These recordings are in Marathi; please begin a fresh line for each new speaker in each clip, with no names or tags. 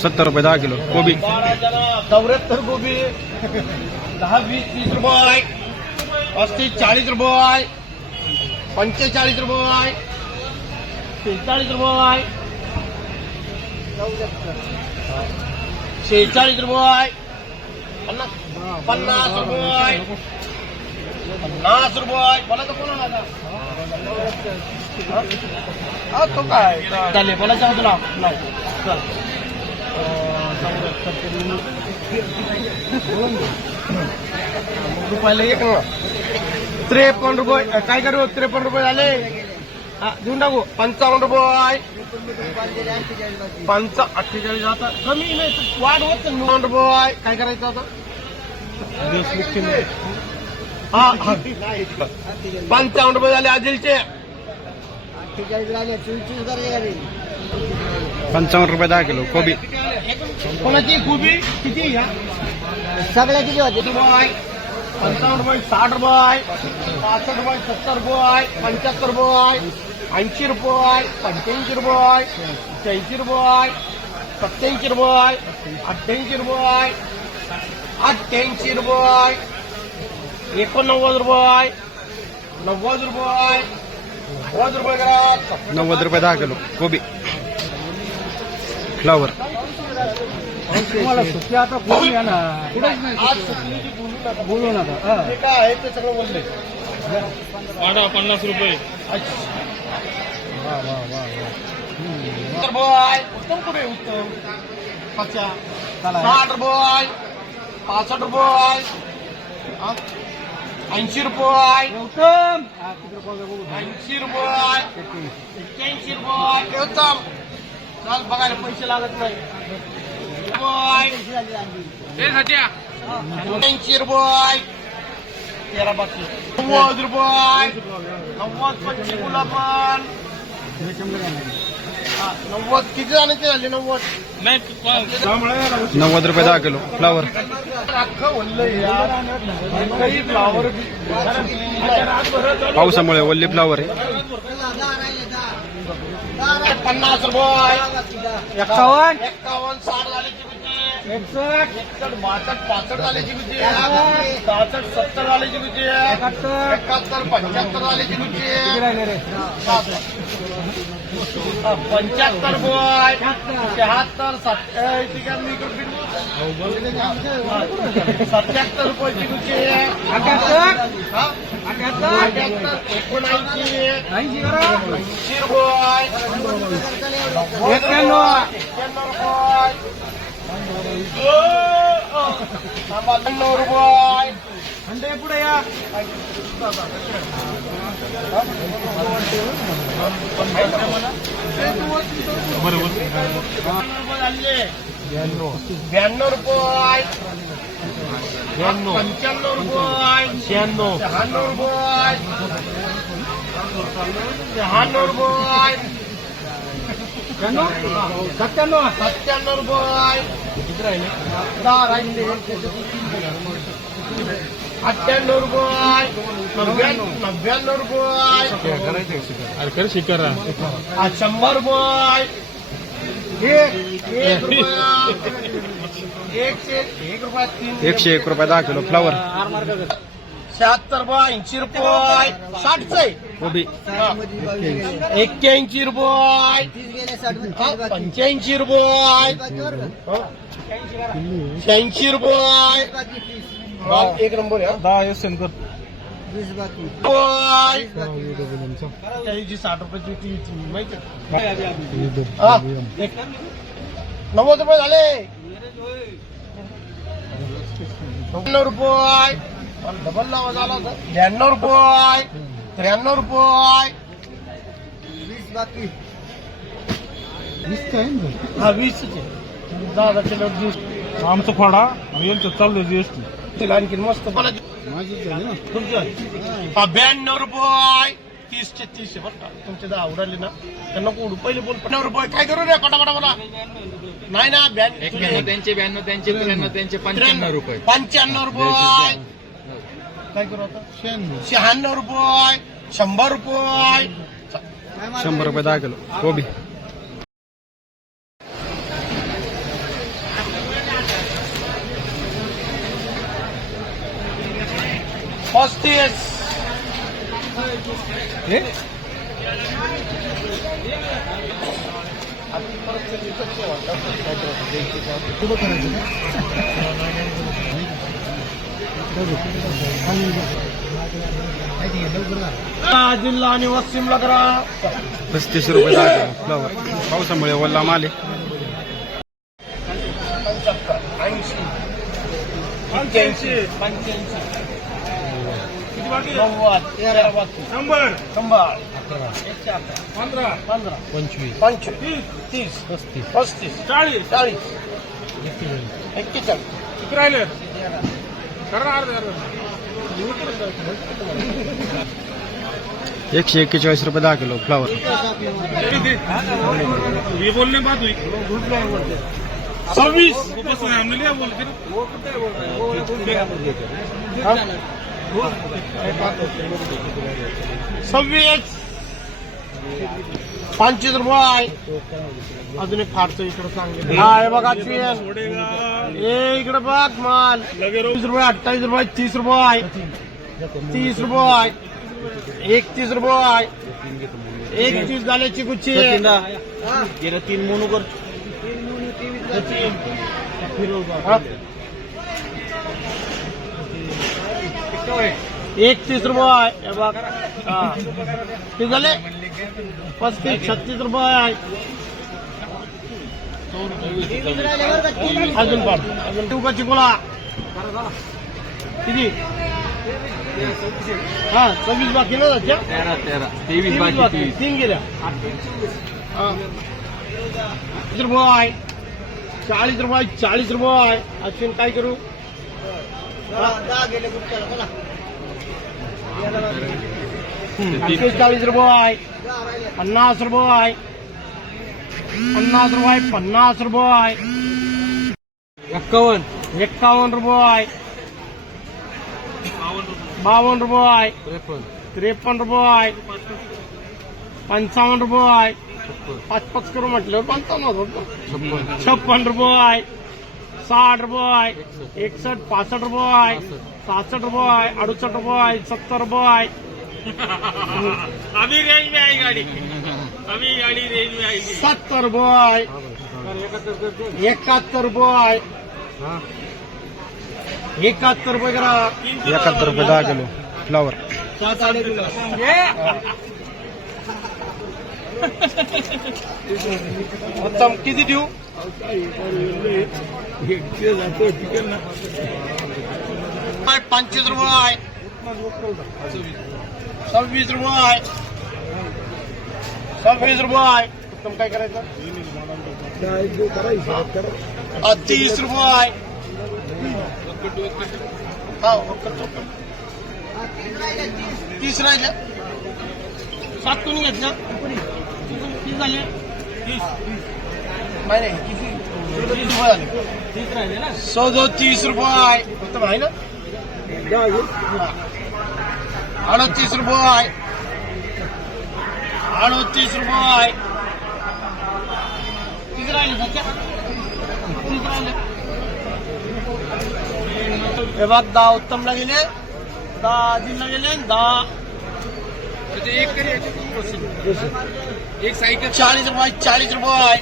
सत्तर रुपये
પાસઠ किलो. कोबी बारा जना
चौऱ्याहत्तर कोबी दहा वीस तीस रुपये पस्तीस चाळीस रुपये पंचेचाळीस रुपये शेहेचाळीस रुपये शेहेचाळीस रुपये पन्नास पन्नास रुपये पन्नास रुपये. बोला तर कोणाला आता? तो काय? चालेल बोलायचं होतं ना नाही रुपयाला एक ना त्रेपन्न रुपये. काय करू? त्रेपन्न रुपये झाले. हा देऊन टाकू. पंचावन्न रुपये. पंचा अठ्ठेचाळीस आता. कमी नाही वाढ होत नाही. रुपये. काय करायचं आता? पंचावन्न रुपये झाले आदिलचे
पंचावन्न रुपये दहा किलो कोबी।
कोणाची खुबी किती या
सगळ्या किती होते?
रुपये पंचावन्न रुपये साठ रुपये पासष्ट रुपये सत्तर रुपये पंच्याहत्तर रुपये ऐंशी रुपये पंच्याऐंशी रुपये शहाऐंशी रुपये सत्याऐंशी रुपये अठ्ठ्याऐंशी रुपये अठ्ठ्याऐंशी रुपये एकोणनव्वद रुपये. नव्वद रुपये. नव्वद रुपये करा
नव्वद रुपये दहा किलो. कोबी. फ्लावर
तुम्हाला सुट्टी आता बोलू या ना.
बोलू नका.
हा.
ते काय आहे? ते सगळं बोलले
वाढा पन्नास रुपये.
वा, वा, वा.
उत्तर बॉय उत्तम कुठे आहे उत्तम? अच्छा साठ रुपये. पासष्ट रुपये. हा? ऐंशी रुपये.
हा, रुपये बघू
ऐंशी रुपये. एक्क्याऐंशी रुपये. हे उत्तम चल बघायला पैसे लागत नाही. ऐंशी रुपये. तेरा बाकी नव्वद रुपये. नव्वद पंचवीस गुलाबन. नव्वद
रुपये दहा किलो फ्लावर पावसामुळे वल्ले फ्लावर आहे.
पन्नास रुपये.
एकावन्न
एकावन्न साठ
एकसठ.
एकसठ बासष्ट पासष्ट झाल्याची गुजी सहासष्ट सत्तर झाल्याची
एकाहत्तर.
एकाहत्तर पंच्याहत्तर झाल्याची पंच्याहत्तर रुपये शहात्तर सत्याहत्तर रुपयाची किती
अठ्याहत्तर
हा? एकोणऐंशी
ऐंशी
रुपये
एक्क्याण्णव
रुपये. रुपये
पुढे या.
ब्याण्णव रुपये पंच्याण्णव रुपये शहाण्णव शहाण्णव रुपये शहाण्णव रुपये
सत्त्याण्णव
सत्त्याण्णव रुपये दहा राहिले अठ्ठ्याण्णव रुपये. नव्याण्णव रुपये.
शिकारा
शंभर रुपये. एक रुपया. एकशे एक रुपया
दहा किलो फ्लावर.
शहात्तर रुपये ऐंशी रुपये. साठच एक्क्याऐंशी रुपये. पंच्याऐंशी रुपये. शहाऐंशी रुपये. हा, एक नंबर आहे
दहा एस शंकर
रुपये त्याची साठ रुपयाची ती माहिती आहे? हा, एक. नव्वद रुपये झाले. नव्याण्णव रुपये. डबल नाव झाला होता. ब्याण्णव रुपये. त्र्याण्णव रुपये. हा वीस दहा हज़ार किलो वीस
आमचं फाडा आणि यांचं चाललंय जीएसटी.
तिला आणखी मस्त तुमची हा, ब्याण्णव रुपये. तीसचे तीसशे बरं का. तुमचे दहा उडाले ना. तर नको उडू. पहिले बोल. पन्नास रुपये. काय करू रे? पटापटा बोला. नाही ना ब्याण्णव
त्यांचे ब्याण्णव त्यांचे त्र्याण्णव त्यांचे पंच्याण्णव रुपये.
पंच्याण्णव रुपये. काय करू आता? शहाण्णव. रुपये. शंभर रुपये.
शंभर रुपये दहा किलो. कोबी.
पस्तीस जिल्हा आणि वाशिमला करा.
पस्तीस रुपये फ्लावर पावसामुळे ओला माल
पंच्याऐंशी पंच्याऐंशी. बाकी
शंभर.
शंभर. एकशे अकरा.
पंधरा.
पंधरा.
पंचवीस.
पंचवीस. तीस.
पस्तीस.
पस्तीस.
चाळीस.
चाळीस. एक्केचाळीस.
किती राहिले? करा अर्धा अर्धा.
एकशे एक्केचाळीस रुपये दहा किलो फ्लावर
ये बोलने बात हुई
सव्वीस.
बस हमने लिया बोल के
सव्वीस पंचवीस रुपये अजून एक फारचं इकडे चांगले हा हे बघा हे इकडे बघ माल तीस रुपये अठ्ठावीस रुपये तीस रुपये तीस रुपये एकतीस रुपये एकतीस झाल्याची गुच्ची
गेलं तीन मोनू कर
एक तीस रुपये पस्ती छत्तीस रुपये आहे. अजून पण अजून तू बोला बाकी ना तेवीस बाकी तीन गेल्या. रुपये चालीस रुपये चालीस रुपये आहे. अश्विन का करू? चाळीस रुपये पन्नास रुपये पन्नास रुपये पन्नास रुपये
एक्कावन्न.
एक्कावन्न रुपये बावन्न रुपये
त्रेपन्न.
त्रेपन्न रुपये पंचावन्न रुपये पाच पाच करू म्हटलं पंचावन्न
छप्पन.
छप्पन रुपये साठ रुपये एकसष्ट पासष्ट रुपये सहासष्ट रुपये अडुसष्ट रुपये सत्तर रुपये.
अभी रेंज में आई गाड़ी. अभी गाड़ी रेंज में
सत्तर रुपये एकाहत्तर रुपये. एकाहत्तर रुपये करा.
एकाहत्तर रुपये दहा किलो. फ्लावर
उत्तम किती देऊ? काय पंचवीस रुपये सव्वीस रुपये सव्वीस रुपये उत्तम काय करायचं? तीस रुपये हा तीस राहिले. सात कोणी घेतलं? किती झाले. तीस. नाही किती? तीस रुपये झाले? तीस राहिले ना. सदोतीस रुपये. उत्तम आहे ना. अडतीस रुपये. अडतीस रुपये. किती राहिले सध्या. तीस राहिले. हे बघ दहा उत्तमला गेले. दहा अजिनला गेले. दहा
एक सायकल
चाळीस रुपये चाळीस रुपये।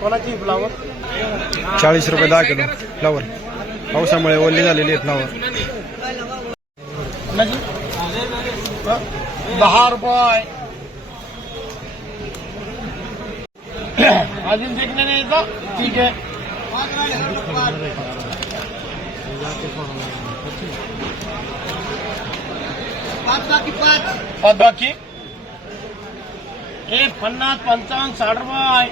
कोणाची फ्लावर
चाळीस रुपये दहा किलो. फ्लावर पावसामुळे ओली झालेली आहे फ्लावर
दहा रुपये. अजून नाही येतं. ठीक आहे. बाकी ए पन्नास पंचावन्न साठ रुपये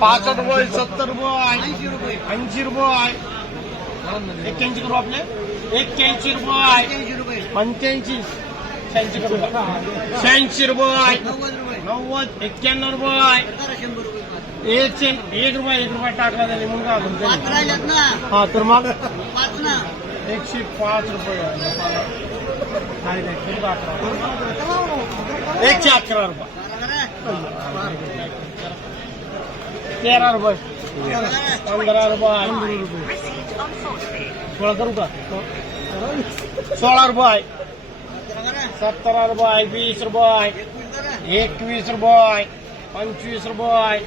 पासष्ट रुपये सत्तर रुपये। ऐंशी रुपये। एक्क्याऐंशी करू आपले? एक्क्याऐंशी रुपये। पंच्याऐंशी। शहाऐंशी करू शहाऐंशी रुपये। नव्वद एक्क्याण्णव रुपये। एकशे एक रुपये एक रुपये टाकला त्याने हा तर मग? एकशे पाच रुपये नाही नाही अकरा एकशे अकरा रुपये. तेरा रुपये. पंधरा रुपये सोळा करू का सोळा रुपये सत्तरा रुपये वीस रुपये एकवीस रुपये पंचवीस रुपये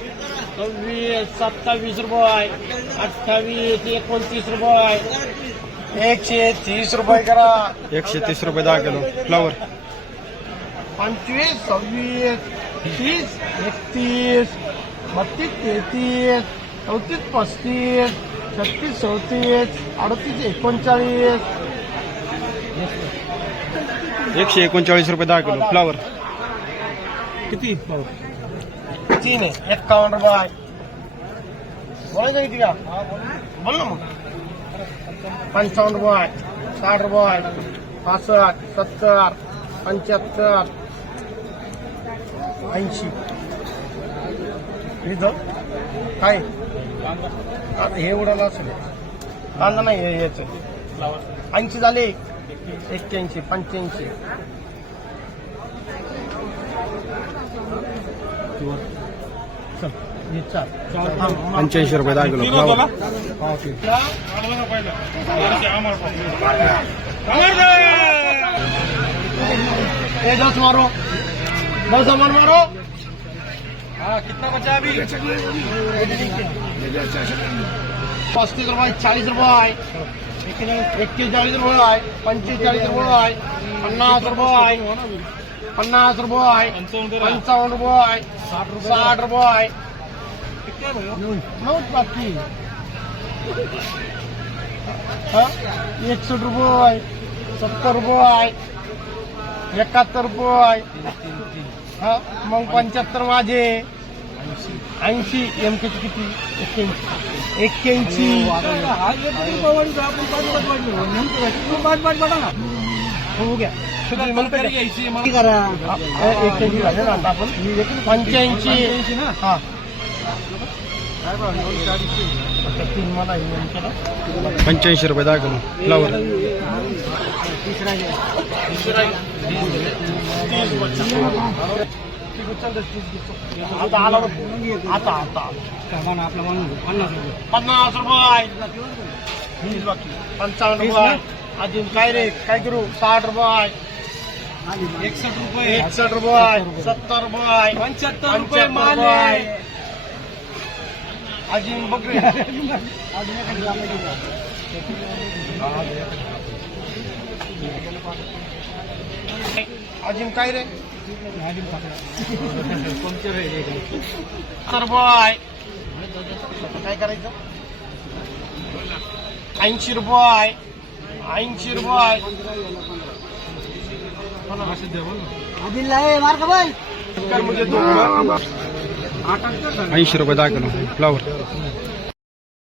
सव्वीस सत्तावीस रुपये अठ्ठावीस एकोणतीस रुपये एकशे तीस रुपये करा.
एकशे तीस रुपये दहा किलो. फ्लावर
पंचवीस सव्वीस तीस एकतीस बत्तीस तेहतीस चौतीस पस्तीस छत्तीस चौतीस अडतीस एकोणचाळीस.
एकशे एकोणचाळीस रुपये दहा किलो. फ्लावर
किती? तीन आहे. एक्कावन्न रुपये बोलायचं किती का? बोल ना मग. पंचावन्न रुपये साठ रुपये पासष्ट सत्तर पंच्याहत्तर ऐंशी. काय? आता हे उडालं असेल. कांदा नाही हे याचं. ऐंशी झाले. एक्क्याऐंशी पंच्याऐंशी.
पंच्याऐंशी रुपये दहा किलो
दस मारो। दस अमर मारो। हाँ कितना बचा अभी? पस्तीस रुपये चाळीस रुपये। एकतीस चाळीस रुपये। पंचवीस चाळीस रुपये। पन्नास रुपये। पन्नास रुपये पंचावन्न रुपये साठ रुपये नऊ बाकी। हाँ? एकसष्ट रुपये सत्तर रुपये एकाहत्तर रुपये। हा? मग पंच्याहत्तर माझे। ऐंशी. एमकेचे किती? एक्क्याऐंशी. एक्क्याऐंशी. हो गया पंच्याऐंशी. हा.
पंच्याऐंशी रुपये दहा किलो फ्लावर
आता आला बघ. आता आता. पन्नास रुपये. पंचावन्न रुपये अजून काय रे? काय करू? साठ रुपये एकसष्ट रुपये. एकसष्ट रुपये. सत्तर रुपये. पंच्याहत्तर रुपये रुपये. अजून बघ रे. अजून काय रे? सत्तर रुपये. काय करायचं? ऐंशी रुपये. ऐंशी रुपये.
ऐंशी रुपये दहा किलो फ्लावर